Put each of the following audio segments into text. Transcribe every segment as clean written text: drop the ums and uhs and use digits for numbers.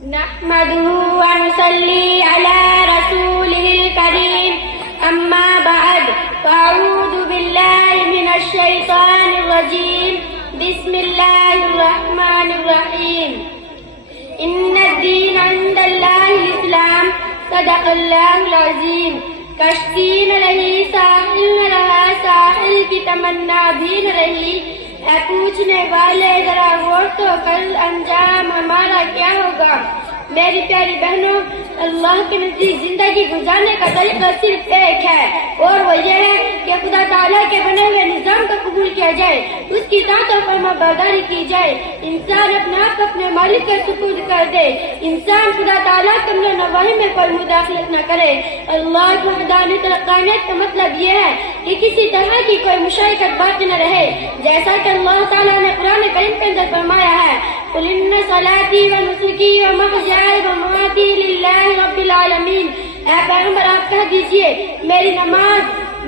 نحمده ونصلي على رسوله الكريم أما بعد فأعوذ بالله من الشيطان الرجيم بسم الله الرحمن الرحيم إن الدين عند الله الإسلام صدق الله العظيم کشتی نہ رہی ساحل نہ رہا ساحل کی تمنا بھی نہ رہی اے پوچھنے والے ذرا غور تو کل انجام ہمارا کیا ہوگا. میری پیاری بہنوں، اللہ کے نزدیک زندگی گزارنے کا طریقہ صرف ایک ہے اور وہ یہ ہے کہ خدا تعالیٰ کے بنے ہوئے نظام کو قبول کیا جائے، اس کی اطاعت و فرما برداری کی جائے، انسان اپنے آپ اپنے مالک کے سپرد کر دے، انسان خدا تعالیٰ کے امر نواہی میں کوئی مداخلت نہ کرے. اللہ کی وحدانیت اور حقانیت کا مطلب یہ ہے کہ کسی طرح کی کوئی مشارکت باقی نہ رہے، جیسا کہ اللہ تعالیٰ نے قرآن کریم کے اندر فرمایا ہے قل ان صلاتي ونسكي ومحياي ومماتي لله رب العالمین. اے پیغمبر آپ کہہ دیجئے میری نماز،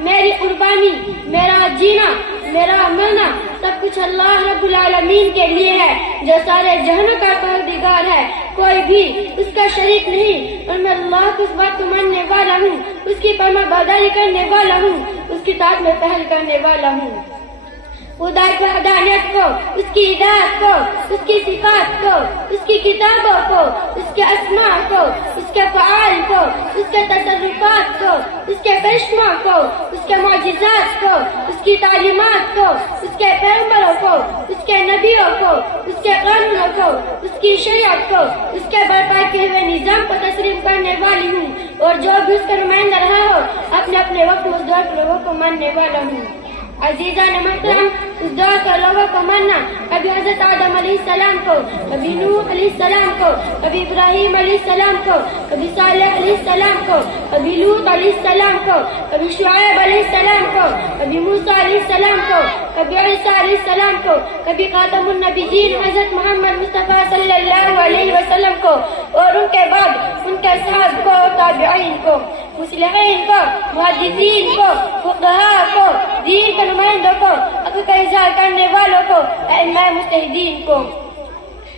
میری قربانی، میرا جینا، میرا مرنا سب کچھ اللہ رب العالمین کے لیے ہے جو سارے جہانوں کا پروردگار ہے، کوئی بھی اس کا شریک نہیں، اور میں اللہ کو اس بات کو ماننے والا ہوں، اس کی فرما برداری کرنے والا ہوں، اس کی اطاعت میں پہل کرنے والا ہوں. خدا کی وحدانیت کو، اس کی ہدایت کو، اس کی صفات کو، اس کی کتابوں کو، اس کے اسماء کو، اس کے افعال کو، اس کے تصرفات کو، اس کے کرشموں کو، اس کے معجزات کو، اس کی تعلیمات کو، اس کے پیغمبروں کو، اس کے نبیوں کو، اس کے قانونوں کو، اس کی شریعت کو، اس کے برپا کیے ہوئے نظام کو تسلیم کرنے والی ہوں، اور جو بھی اس کا نمائندہ رہا ہو اپنے اپنے وقت اس دور کے لوگوں کو ماننے والا ہوں. عزیزان محترم، اس دور کے لوگوں کو ماننا کبھی حضرت آدم علیہ السلام کو، کبھی نوح علیہ السلام کو، کبھی ابراہیم علیہ السلام کو، کبھی صالح علیہ السلام کو، کبھی لوط علیہ السلام کو، کبھی شعیب علیہ السلام کو، کبھی موسیٰ علیہ السلام کو، کبھی عیسیٰ علیہ السلام کو، کبھی خاتم النبیین حضرت محمد مصطفیٰ صلی اللہ علیہ وسلم کو، اور ان کے بعد ان کے صحابہ کو، تابعین کو، مصلحین کو، محدثین کو، فقہاء کو، دین کے نمائندوں کو، حق کا اظہار کرنے والوں کو، ائمہ مجتہدین کو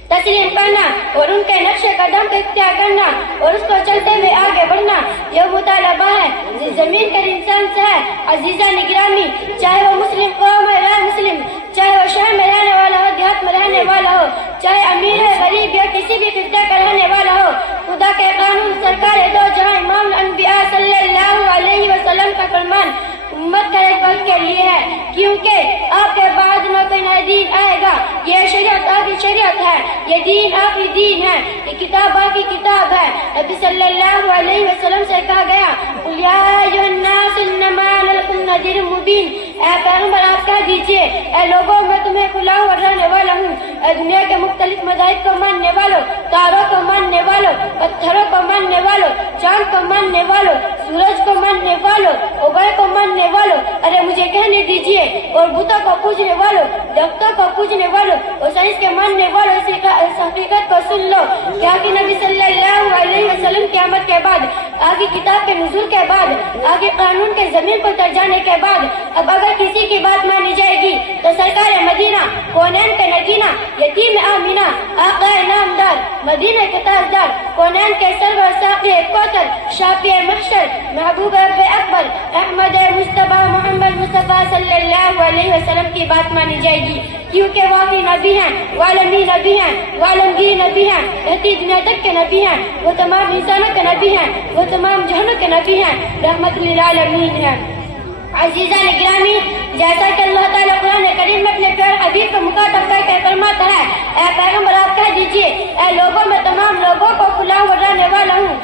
تسلیم کرنا اور ان کے نقش قدم کو اختیار کرنا اور اس کو چلتے ہوئے آگے بڑھنا یہ مطالبہ ہے جس زمین کے انسان سے ہے. عزیزان گرامی، چاہے وہ مسلم قوم ہے غیر مسلم، چاہے وہ شہر میں رہنے والا ہو، دیہات میں رہنے والا ہو، چاہے امیر ہے غریب یا کسی بھی خطے کا رہنے والا ہو، خدا کے قانون سرکار دو جہاں امام الانبیاء صلی اللہ علیہ وسلم کا فرمان امت کا ایک وقت کے لیے ہے، کیونکہ آپ کے بعد میں کوئی نیا دین آئے گا. یہ شریعت آپ کی شریعت ہے، یہ دین آپ کی دین ہے، یہ کتاب آپ کی کتاب ہے. نبی صلی اللہ علیہ وسلم سے کہا گیا قل یا ایھا الناس انما انا لکم نذیر مبین. اے پیغمبر آپ کہہ دیجئے اے لوگوں میں تمہیں کھلا ہوا ڈرانے والا ہوں. اے دنیا کے مختلف مذاہب کو ماننے والوں، تاروں کو ماننے والوں، پتھروں کو ماننے والوں، چاند کو ماننے والوں، سورج کو ماننے والوں، اوبر کو ماننے والوں، ارے مجھے کہنے دیجئے اور بتوں کو پوجنے والوں، درختوں کو پوجنے والوں اور سائنس کے ماننے والوں، اس حقیقت کو سن لو کہ آگے نبی صلی اللہ علیہ وسلم کی آمد کے بعد، آگے کتاب کے نزول کے بعد، آگے قانون کے زمین پر اتر جانے کے بعد اب اگر کسی کی بات مانی جائے گی تو سرکار مدینہ، کونین کے نگینہ، یتیم آمینہ، آقا نامدار، مدینہ کے تاجدار، کونین کے سرور ساقی کوثر، شافی محشر، محبوب رب اکبر، احمد مصطفیٰ محمد مصطفیٰ صلی اللہ علیہ وسلم کی بات مانی جائے گی، کیونکہ وہ آخری نبی ہیں، وہ عالمی نبی ہیں، وہ عالمگیر نبی ہیں، رہتی دنیا تک کے نبی ہیں، وہ تمام انسانوں کے نبی ہیں، وہ تمام جہانوں کے نبی ہیں، رحمت للعالمین ہیں. عزیزان گرامی، جیسا کہ اللہ تعالیٰ قرآن کریم میں اپنے پیارے حبیب کو مخاطب کر کے فرماتا ہے اے پیغمبر آپ کہہ دیجئے اے لوگوں میں تمام لوگوں کو کھلا ہوا ڈرانے والا ہوں،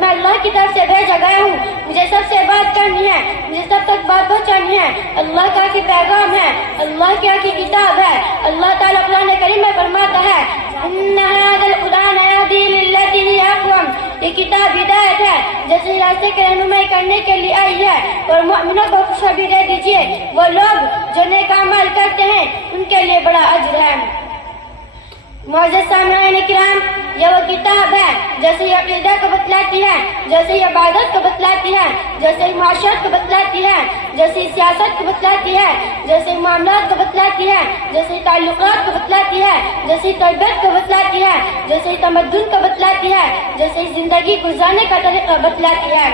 میں اللہ کی طرف سے بھیجا گیا ہوں، مجھے سب سے بات کرنی ہے، مجھے سب تک بات پہنچانی ہے. اللہ کا کی پیغام ہے، اللہ کی کتاب ہے. اللہ تعالیٰ قرآن کریم میں فرماتا ہے ان ھذا القرآن یہدی للتی ہی اقوم. یہ کتاب ہدایت ہے جیسے راستے کی رہنمائی کرنے کے لیے آئی ہے، اور مومنوں کو خوشخبری دے دیجیے وہ لوگ جو نیک اعمال کرتے ہیں ان کے لیے بڑا اجر ہے. معزز سامعین کرام، یہ وہ کتاب ہے جیسے ہی عقیدہ کو بتلاتی ہے، جیسے ہی عبادت کو بتلاتی ہے، جیسے ہی معاشرت کو بتلاتی ہے، جیسے ہی سیاست کو بتلاتی ہے، جیسے ہی معاملات کو بتلاتی ہے، جیسے ہی تعلقات کو بتلاتی ہے، جیسے ہی تربیت کو بتلاتی ہے، جیسے ہی تمدن کو بتلاتی ہے، جیسے ہی زندگی گزارنے کا طریقہ بتلاتی ہے.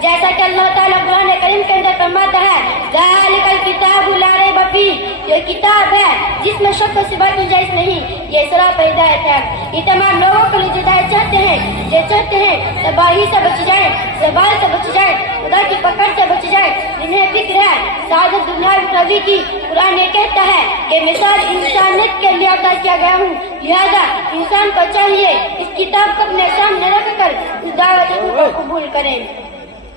جیسا کہ اللہ تعالیٰ قرآن کریم کے اندر فرماتا ہے ذالک الکتاب لا ریب فیہ، یہ کتاب ہے جس میں شک و شبہ کی گنجائش نہیں، یہ سراپا ہدایت ہے. یہ تمام لوگوں کے لیے ہدایت چاہتے ہیں جو چاہتے ہیں تباہی سے بچ جائیں، زوال سے بچ جائیں، خدا کی پکڑ سے بچ جائیں، جنہیں فکر ہے سعادت دنیا و اخروی کی. قرآن یہ کہتا ہے کہ مثال انسانیت کے لیے عطا کیا گیا ہوں، لہذا انسان کو چاہیے اس کتاب کو اپنے سامنے رکھ کر اس دعوت کو قبول کریں.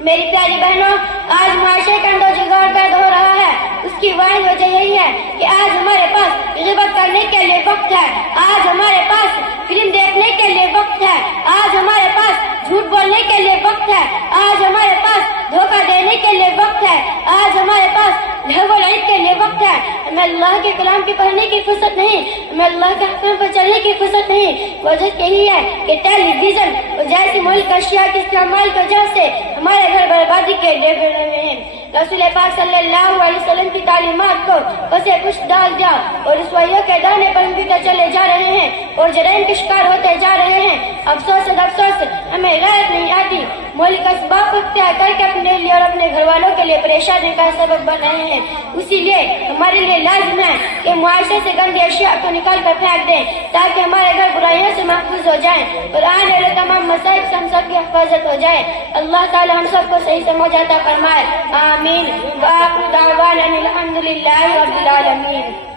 میری پیاری بہنوں، آج معاشرے کا اندر جو دور پیدا ہو رہا ہے اس کی واحد وجہ یہی ہے کہ آج ہمارے پاس غیبت کرنے کے لیے وقت ہے، آج ہمارے پاس فلم دیکھنے کے لیے وقت ہے، آج ہمارے پاس جھوٹ بولنے کے لیے وقت ہے، آج ہمارے پاس دھوکہ دینے کے لیے وقت ہے، آج ہمارے پاس لہو لعب کے لیے وقت ہے. ہمیں اللہ کے کلام کی پڑھنے کی فرصت نہیں، ہمیں اللہ کے حکم پر چلنے کی فرصت نہیں. وجہ یہی ہے کہ ٹیلی ویژن اور جیسی ملک اشیاء کے استعمال کی وجہ سے ہمارے گھر بربادی کے لیے بڑھ رہے ہیں. رسول پاک صلی اللہ علیہ وسلم کی تعلیمات کو پسے پشت ڈال دیا اور رسوائیوں کے دانے پر بھی چلے جا رہے ہیں اور جرائم کے شکار ہوتے جا رہے ہیں. افسوس افسوس ہمیں غیرت نہیں آتی، ملک اسباب اختیار کر کے اپنے لیے اور اپنے گھر والوں کے لیے پریشانی کا سبب بن رہے ہیں. اسی لیے ہمارے لیے لازم ہے کہ معاشرے سے گندی اشیاء کو نکال کر پھینک دیں تاکہ ہمارے گھر برائیوں سے محفوظ ہو جائیں اور آنے والے تمام مصائب سے ہم سب کی حفاظت ہو جائے. اللہ تعالی ہم سب کو صحیح سمجھ عطا فرمائے. آمین. وآخر دعوانا الحمد للہ رب العالمین.